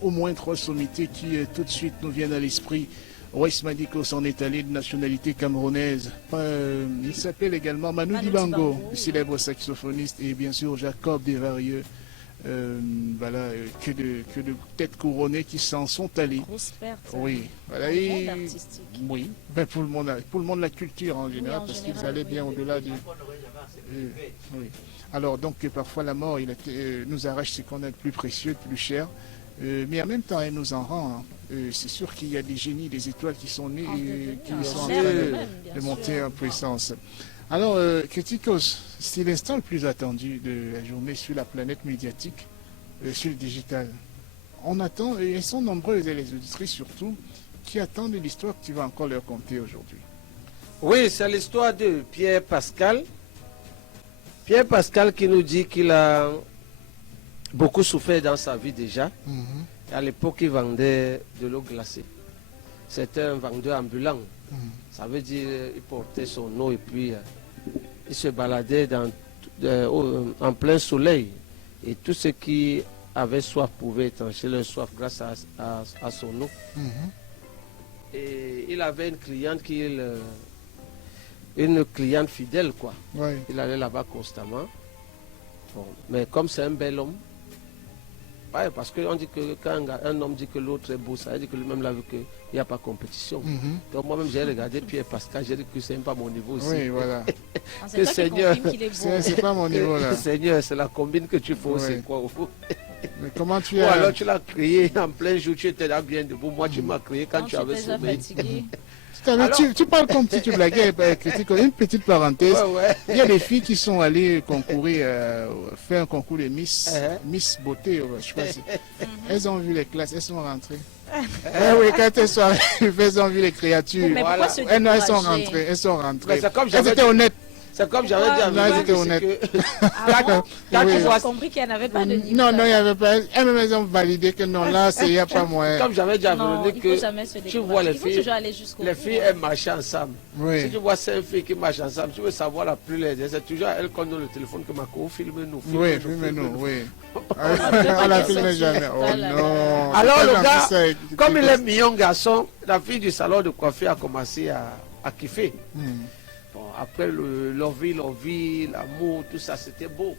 Au moins 3 sommités qui tout de suite nous viennent à l'esprit. Wes Madiko s'en est allé de nationalité camerounaise. Il s'appelle également Manu Dibango, le célèbre saxophoniste, et bien sûr Jacob Desvarieux. Voilà, que de têtes couronnées qui s'en sont allées. Grosse perte. Oui, voilà. Oui, ben pour le monde de la culture en général, parce qu'ils allaient bien au-delà du. Oui. Alors donc parfois la mort nous arrache ce qu'on a de plus précieux, de plus cher, mais en même temps elle nous en rend. Hein. C'est sûr qu'il y a des génies, des étoiles qui sont nées et qui sont en train de monter en puissance. Alors, Criticos, c'est l'instant le plus attendu de la journée sur la planète médiatique, sur le digital. On attend, et elles sont nombreuses, et les auditrices surtout, qui attendent l'histoire que tu vas encore leur conter aujourd'hui. Oui, c'est l'histoire de Pierre Pascal. Pierre Pascal qui nous dit qu'il a beaucoup souffert dans sa vie déjà. À l'époque, il vendait de l'eau glacée. C'était un vendeur ambulant. Ça veut dire qu'il portait son eau et puis il se baladait en plein soleil. Et tous ceux qui avaient soif pouvaient étancher leur soif grâce à son eau. Et il avait une cliente fidèle, quoi. Ouais. Il allait là-bas constamment. Bon, mais comme c'est un bel homme, ouais, parce qu'on dit que quand un homme dit que l'autre est beau, ça veut dire que lui-même l'a vu qu'il n'y a pas compétition. Donc moi-même j'ai regardé Pierre Pascal, j'ai dit que c'est pas mon niveau aussi. Oui, voilà. C'est Seigneur, c'est pas mon niveau là. Seigneur, c'est la combine que tu fais, c'est quoi? Mais comment tu Ou as... alors tu l'as créé en plein jour, tu étais là bien debout. Moi tu m'as créé quand tu avais sommeil. Tu parles comme si tu blaguais, Critique. Une petite parenthèse. Il y a des filles qui sont allées concourir, faire un concours de Miss Beauté, je sais pas si. Elles ont vu les classes, elles sont rentrées. Oui, quand elles sont arrivées, elles ont vu les créatures. Mais voilà. Elles sont rentrées, elles étaient honnêtes. C'est comme j'avais dit à Moi, c'était honnête. Quand tu as compris qu'il n'y en avait pas de niveau. Non, il n'y avait pas. Elles ont validé que non, là, il n'y a pas moyen. Comme j'avais dit à Véronique que tu vois les filles, elles marchent ensemble. Si tu vois 5 filles qui marchent ensemble, tu veux savoir la plus laide. C'est toujours à elle qu'on donne le téléphone que Marco, filme-nous. Oui, filme-nous, oui. On la filme jamais. Oh non. Alors le gars, comme il est mignon garçon, la fille du salon de coiffure a commencé à kiffer. Après leur vie, l'amour, tout ça, c'était beau.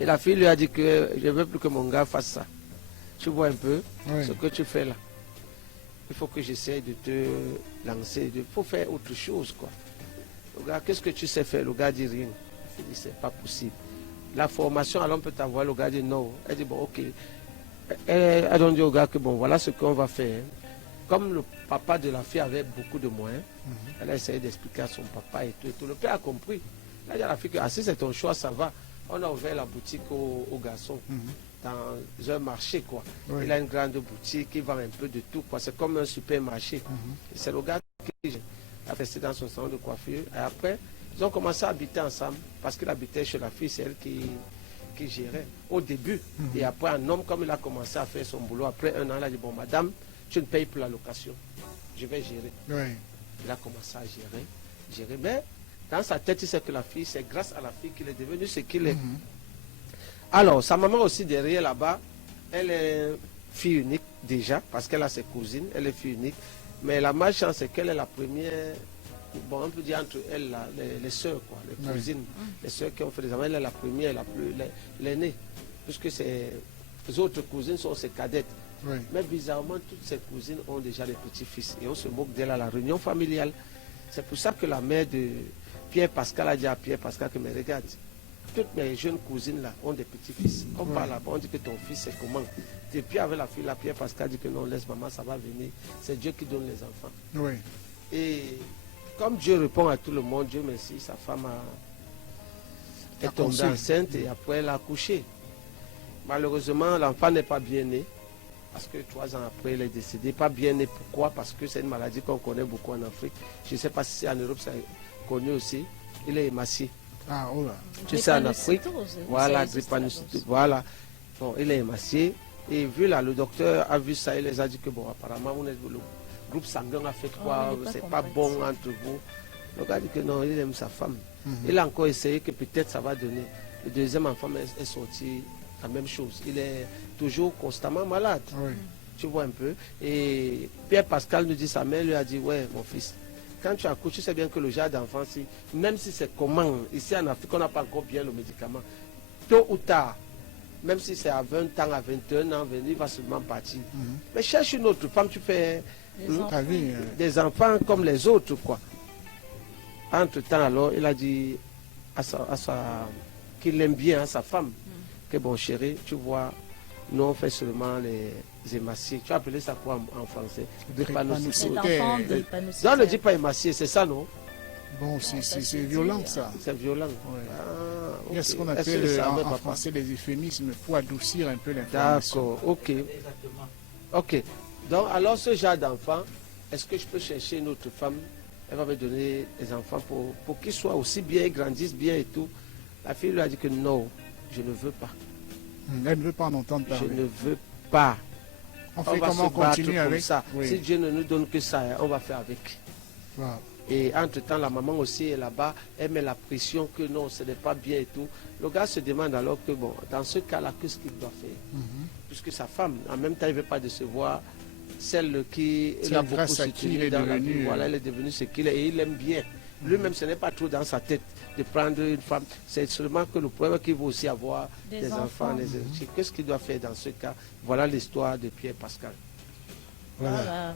Et la fille lui a dit que je ne veux plus que mon gars fasse ça. Tu vois un peu ce que tu fais là. Il faut que j'essaie de te lancer. Il faut faire autre chose, quoi. Le gars, qu'est-ce que tu sais faire? Le gars dit rien. Il dit, c'est pas possible. La formation, alors on peut t'avoir. Le gars dit non. Elle dit, bon, ok. Elle a dit au gars que bon, voilà ce qu'on va faire. Comme le papa de la fille avait beaucoup de moyens, elle a essayé d'expliquer à son papa et tout. Le père a compris. Elle a dit à la fille que si c'est ton choix, ça va. On a ouvert la boutique au garçon dans un marché, quoi. Il a une grande boutique, il vend un peu de tout, quoi. C'est comme un supermarché. Et c'est le gars qui a resté dans son salon de coiffure. Et après, ils ont commencé à habiter ensemble parce qu'il habitait chez la fille, c'est elle qui gérait au début. Et après, un homme, comme il a commencé à faire son boulot, après un an, il a dit, bon, madame, tu ne payes plus la location, je vais gérer. Il a commencé à gérer, mais dans sa tête, il sait que la fille, c'est grâce à la fille qu'il est devenu ce qu'il est. Alors, sa maman aussi derrière là-bas, elle est fille unique déjà, parce qu'elle a ses cousines, elle est fille unique, mais la malchance, c'est qu'elle est la première, bon, on peut dire entre elles, les sœurs, quoi, les cousines, les sœurs qui ont fait des enfants, elle est la première, l'aînée, puisque ses autres cousines sont ses cadettes. Mais bizarrement, toutes ces cousines ont déjà des petits-fils. Et on se moque d'elle à la réunion familiale. C'est pour ça que la mère de Pierre Pascal a dit à Pierre Pascal que, mais regarde, toutes mes jeunes cousines là ont des petits-fils. On parle là-bas, on dit que ton fils c'est comment. Et puis avec la fille là, Pierre Pascal dit que non, laisse maman, ça va venir. C'est Dieu qui donne les enfants. Et comme Dieu répond à tout le monde, Dieu merci, sa femme est tombée enceinte et après elle a accouché. Malheureusement, l'enfant n'est pas bien né. Parce que 3 ans après, il est décédé. Pas bien né. Pourquoi? Parce que c'est une maladie qu'on connaît beaucoup en Afrique. Je ne sais pas si en Europe, c'est connu aussi. Il est émacié. Ah, oh là. Tu sais, en Afrique. Voilà, drépanocytose. Voilà. Bon, il est émacié. Et vu là, le docteur a vu ça. Il les a dit que, bon, apparemment, le groupe sanguin a fait quoi? C'est pas bon entre vous. Le gars dit que non, il aime sa femme. Il a encore essayé que peut-être ça va donner. Le deuxième enfant est sorti la même chose. Il est toujours constamment malade. Oui. Tu vois un peu. Et Pierre Pascal nous dit, sa mère lui a dit, ouais, mon fils, quand tu accouches, tu sais bien que le jardin d'enfant, même si c'est comment, ici en Afrique, on n'a pas encore bien le médicament, tôt ou tard, même si c'est à 20 ans, à 21 ans, il va seulement partir. Mais cherche une autre femme, tu fais des enfants comme les autres, quoi. Entre-temps, alors, il a dit qu'il aime bien sa femme, que bon, chérie, tu vois, nous on fait seulement les émaciés. Tu as appelé ça quoi en français? Des drépanocytaires. Non, ne dis pas émaciés, c'est ça, non? Bon, c'est violent, ça. C'est violent. Ouais. Ah, okay. Il y a ce qu'on appelle en français les euphémismes pour adoucir un peu l'information. D'accord, ok. Ok. Donc, alors, ce genre d'enfant, est-ce que je peux chercher une autre femme? Elle va me donner des enfants pour qu'ils soient aussi bien, ils grandissent bien et tout. La fille lui a dit que non, je ne veux pas. Elle ne veut pas en entendre parler. Je ne veux pas. On fait comment on continue avec ça. Oui. Si Dieu ne nous donne que ça, on va faire avec. Wow. Et entre-temps, la maman aussi est là-bas, elle met la pression que non, ce n'est pas bien et tout. Le gars se demande alors que, bon, dans ce cas-là, qu'est-ce qu'il doit faire? Puisque sa femme, en même temps, il ne veut pas décevoir celle qui l'a beaucoup soutenu dans la vie. Voilà, elle est devenue ce qu'il est et il aime bien. Lui-même, ce n'est pas trop dans sa tête de prendre une femme. C'est seulement que le problème qu'il veut aussi avoir des enfants. Qu'est-ce qu'il doit faire dans ce cas? Voilà l'histoire de Pierre Pascal. Voilà.